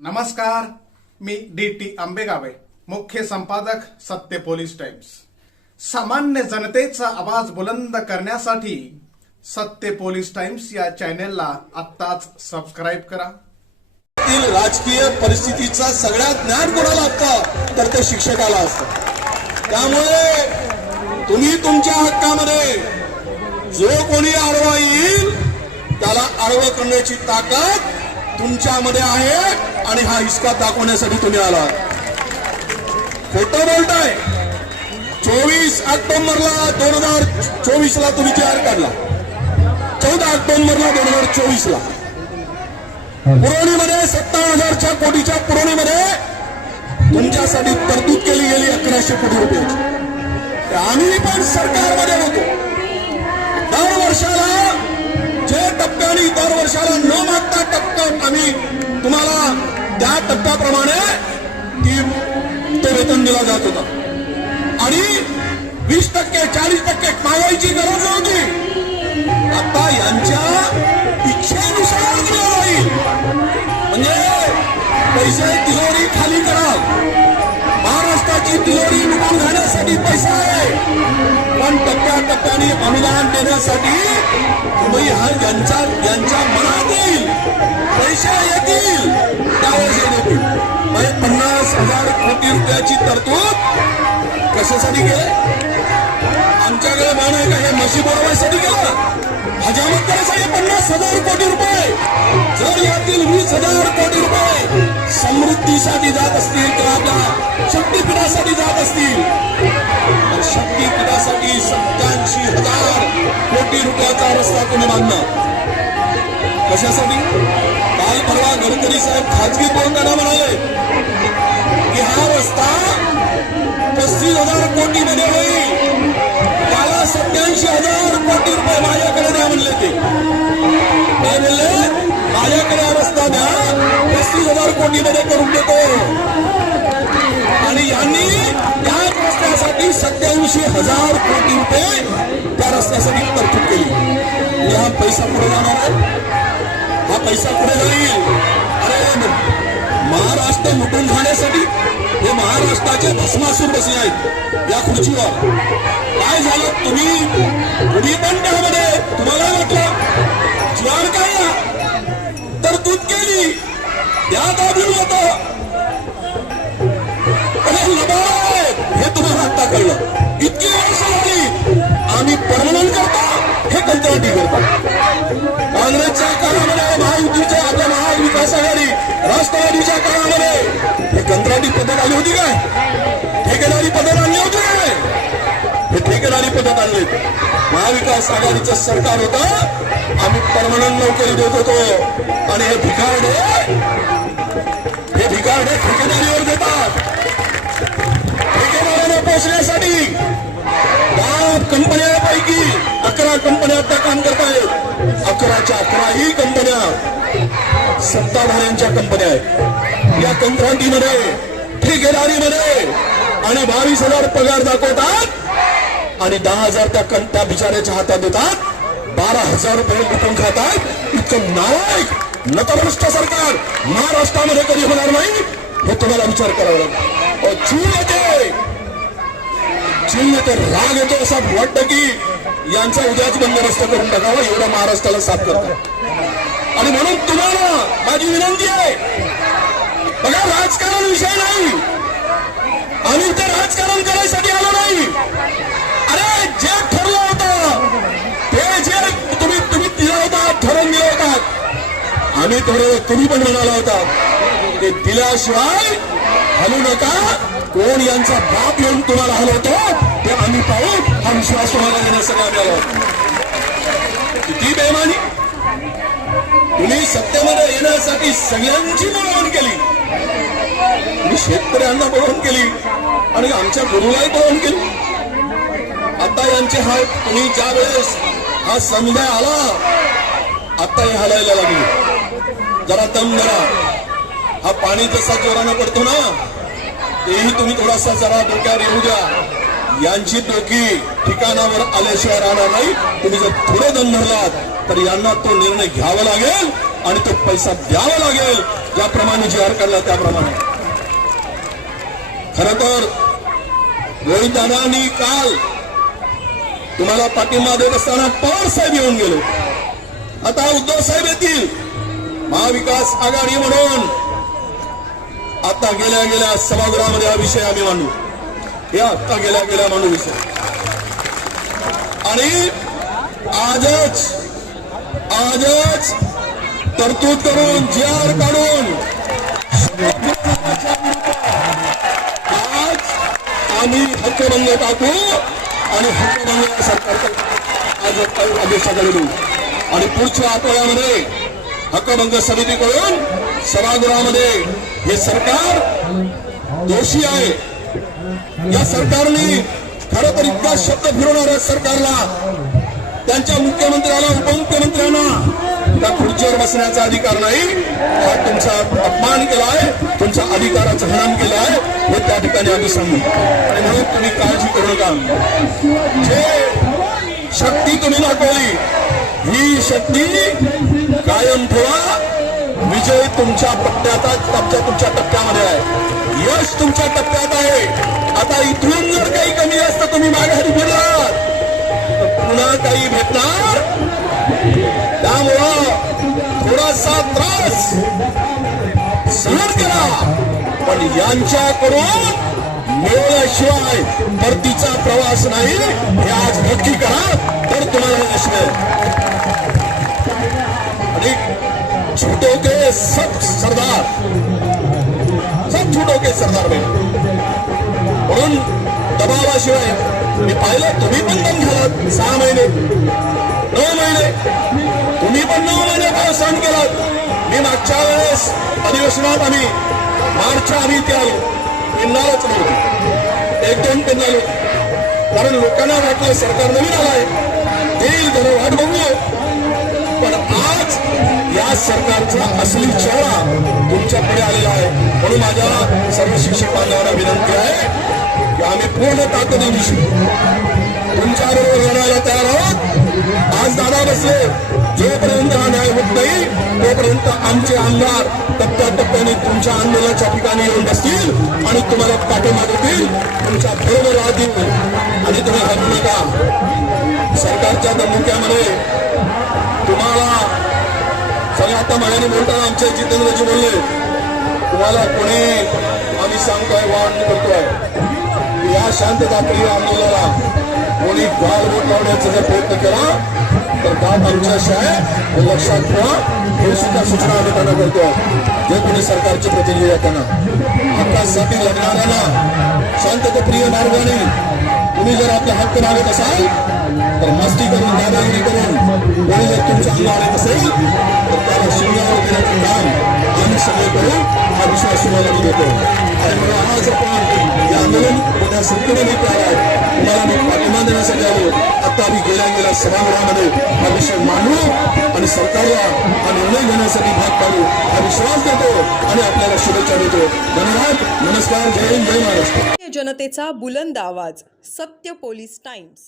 नमस्कार मी D T आंबेगावे मुख्य संपादक सत्य पोलीस टाइम्स. सामान्य जनतेचा आवाज बुलंद करण्यासाठी सत्य पोलीस टाइम्स या चॅनेलला आत्ताच सबस्क्राईब करा. तील राजकीय परिस्थितीचा सगळ्यात ज्ञान कोणाला असतं तर ते शिक्षकाला असतं. त्यामुळे तुम्ही तुमच्या हक्कामध्ये जो कोणी आडवा येईल त्याला आडवं करण्याची ताकद तुमच्यामध्ये आहे आणि हा हिसका दाखवण्यासाठी तुम्ही आला. खोटं बोलताय. चोवीस ऑक्टोबरला दोन हजार चोवीस ला तुम्ही जाहीर काढला. चौदा ऑक्टोबरला दोन हजार चोवीस ला पुरवणीमध्ये सत्तावन्न हजारच्या कोटीच्या पुरवणीमध्ये तुमच्यासाठी तरतूद केली गेली अकराशे कोटी रुपयाची. आम्ही पण सरकारमध्ये होतो. दर वर्षाला जे दर वर्षाला न मागता टप्प्या आम्ही तुम्हाला त्या टप्प्याप्रमाणे ती तो वेतन दिला जात होता. आणि वीस टक्के चाळीस टक्के मागायची गरज नव्हती. आता यांच्या पण टप्प्याटप्प्याने अनुदान देण्यासाठी मुंबई हा यांच्या यांच्या मनात येईल. पैसे येतील. त्यावेळेस हे म्हणजे पन्नास हजार कोटी रुपयाची तरतूद कशासाठी केली? आमच्याकडे मान आहे का? हे म्हशी बनवायसाठी गेला. हजामत करायसाठी पन्नास हजार कोटी रुपये. जर यातील वीस हजार कोटी रुपये समृद्धीसाठी जात असतील तर आपल्या शक्तीपीठासाठी जात असतील. तर शक्तीपीठासाठी सत्याऐंशी हजार कोटी रुपयाचा रस्ता तुम्ही बांधणार? कशासाठी? काल परवा गडकरी साहेब खाजगी बोलताना म्हणाले की हा रस्ता पस्तीस हजार कोटी मध्ये होईल. सत्याऐंशी हजार कोटी रुपये माझ्याकडे द्या म्हणले ते. काय म्हणले माझ्याकडे रस्ता द्या. पस्तीस हजार कोटीमध्ये करून देतो. आणि यांनी त्या रस्त्यासाठी सत्याऐंशी हजार कोटी रुपये त्या रस्त्यासाठी तरतूद केली. हा पैसा पुढे जाणार आहे. हा पैसा पुढे जाईल. हे महाराष्ट्राचे भस्मासूर बसले आहेत? या खुर्चीवर. काय झालं? तुम्ही तुम्ही पण त्यामध्ये. तुम्हाला वाटलं? जीवन काय तर तरतूद केली. त्या दाबून होत हे तुम्हाला आता कळलं. इतकी वर्ष झाली. आम्ही परमनंट करतो. हे कंत्राटी करतो. काँग्रेसच्या काळामध्ये ठेकेदारी महाविकास आघाडीचं सरकार होतं आम्ही परमनंट नोकरी देत होतो. आणि हे भिकारडे हे भिकारडे ठेकेदारीवर देतात. ठेकेदाराने पोचण्यासाठी दहा कंपन्यांपैकी अकरा कंपन्या आता काम करतायत. अकराच्या अकराही कंपन्या सत्ताधाऱ्यांच्या कंपन्या आहेत. या कंत्राटीमध्ये ठेकेदारीमध्ये आणि बावीस हजार पगार दाखवतात. आणि दहा हजार त्या कं- त्या बिचाऱ्याच्या हातात देतात. बारा हजार रुपये लुटून खातात. इतकं नालायक नतभ्रष्ट सरकार. महाराष्ट्रामध्ये कधी होणार नाही? हे तुम्हाला विचार करावा लागेल. अहो, चूल येते. चीन येते. राग येतो असं वाटतं की यांचा उद्याच बंदोबस्त करून टाकावा. एवढा महाराष्ट्राला साफ करतात. आणि म्हणून तुम्हाला माझी विनंती आहे बघा राजकारण विषय नाही. आम्ही आम्ही तुम्हाला तुम्ही पण म्हणाला होता ते दिल्याशिवाय हलू नका. कोण यांचा बाप येऊन तुम्हाला हलवतो ते आम्ही पाहू हा विश्वास तुम्हाला देण्यासाठी आम्ही आलो. किती बेमानी. तुम्ही सत्तेमध्ये येण्यासाठी सगळ्यांची बोलवण केली. मी शेतकऱ्यांना बोलवून केली. आणि आमच्या गुरुलाही बोलवून केली. आता यांचे हा तुम्ही ज्या वेळेस हा समुदाय आला आता हे हलायला लागली. जरा दम धरा हा पाणी जसा जोरानं पडतो ना तेही तुम्ही थोडासा जरा डोक्यावर येऊ द्या. यांची डोकी ठिकाणावर आल्याशिवाय राहणार नाही. तुम्ही जर थोडं दम धरलात तर यांना तो निर्णय घ्यावा लागेल आणि तो पैसा द्यावा लागेल. ज्याप्रमाणे जी आर त्याप्रमाणे. खर तर रोहित काल तुम्हाला पाठिंबा देत असताना पवार साहेब येऊन गेले. आता उद्धव साहेब येतील. महाविकास आघाडी म्हणून आता गेल्या गेल्या सभागृहामध्ये हा विषय आम्ही मांडू. हे आता गेल्या गेल्या मांडू विषय. आणि आजच आजच तरतूद करून जी आर काढून आज आम्ही हक्कभंग टाकू आणि हक्कभंग सरकारच्या आज अध्यक्षाकडे देऊ. आणि पुढच्या आठवड्यामध्ये हक्कभंग समितीकडून सभागृहामध्ये हे सरकार दोषी आहे. या सरकारने खरं तर इतका शब्द फिरवणाऱ्या सरकारला त्यांच्या मुख्यमंत्र्याला उपमुख्यमंत्र्यांना त्या खुर्चीवर बसण्याचा अधिकार नाही. हा तुमचा अपमान केला आहे तुमचा अधिकाराचं हराम केलं आहे हे त्या ठिकाणी आम्ही सांगू. आणि म्हणून तुम्ही काळजी करू नका. जे शक्ती तुम्ही दाखवली ही शक्ती कायम ठेवा. विजय तुमच्या पट्ट्याचा तुमच्या तुमच्या टप्प्यामध्ये आहे. यश तुमच्या टप्प्यात आहे. आता इथून जर काही कमी असतं तुम्ही माघारी फिरलात तर पुन्हा काही भेटणार? त्यामुळं थोडासा त्रास सहन करा. पण यांच्याकडून मिळवल्याशिवाय परतीचा प्रवास नाही. हे आज नक्की करा तर तुम्हाला यश मिळेल. आणि छोटो के सब सरदार. सब छोटो के सरदार भाई म्हणून दबावाशिवाय मी पाहिलं तुम्ही पण दम झालात सहा महिने नऊ महिने तुम्ही पण नऊ महिने काय सहन केलात मी मागच्या वेळेस अधिवेशनात आम्ही मार्चच्या आम्ही ते आलो. पिन्नालाच नव्हतो एक दोन पिन्नालो कारण लोकांना वाटलं सरकार नवीन आलाय. देईल जरा वाट बघू पण आज या सरकारचा असली चेहरा तुमच्यापुढे आलेला आहे. म्हणून माझ्या सर्व शिक्षक बांधवांना विनंती आहे की आम्ही पूर्ण ताकदीनिशी तुमच्या बरोबर लढायला तयार आहोत. आज दादा बसले. जोपर्यंत हा न्याय होत नाही तोपर्यंत आमचे आमदार टप्प्याटप्प्याने तुमच्या आंदोलनाच्या ठिकाणी येऊन बसतील आणि तुम्हाला पाठिंबा देतील तुमच्या बरोबर राहतील. आणि तुम्ही हटू नका सरकारच्या धमुक्यामध्ये तुम्हाला सगळं आता मनाने बोलताना आमच्या जितेंद्रजी बोलले तुम्हाला कोणी आम्ही सांगतोय वाढ करतोय. या शांतता प्रिय आंदोलनाला कोणी बाल बोट लावण्याचा जर प्रयत्न केला तर बाब आमच्याशी आहे हे लक्षात ठेवा हे सुद्धा सूचना आम्ही त्यांना करतो जे कोणी सरकारचे प्रतिनिधी आहेत त्यांना हक्कासाठी लढणाऱ्यांना शांतताप्रिय मार्गाने तुम्ही जर आपले हक्क मागत असाल तर मस्ती करून दादागिरी करून कोणी जर तुमच्या अंगावर येत असेल तर त्याला शिंगावर केल्याचं काम आम्ही सगळे करू हा विश्वास तुम्हाला मी देतो. आणि मला आज आपण या मिळून मोठ्या संख्येने मी तयार तुम्हाला मी पाठिंबा देण्यासाठी आलो आम्ही गेल्या गेल्या सभागृहामध्ये हा विषय मांडू आणि सरकारला हा निर्णय घेण्यासाठी भाग पाडू हा विश्वास देतो आणि आपल्याला शुभेच्छा देतो. धन्यवाद. नमस्कार. जय हिंद. जय महाराष्ट्र. जनतेचा बुलंद आवाज. सत्य पोलीस टाइम्स.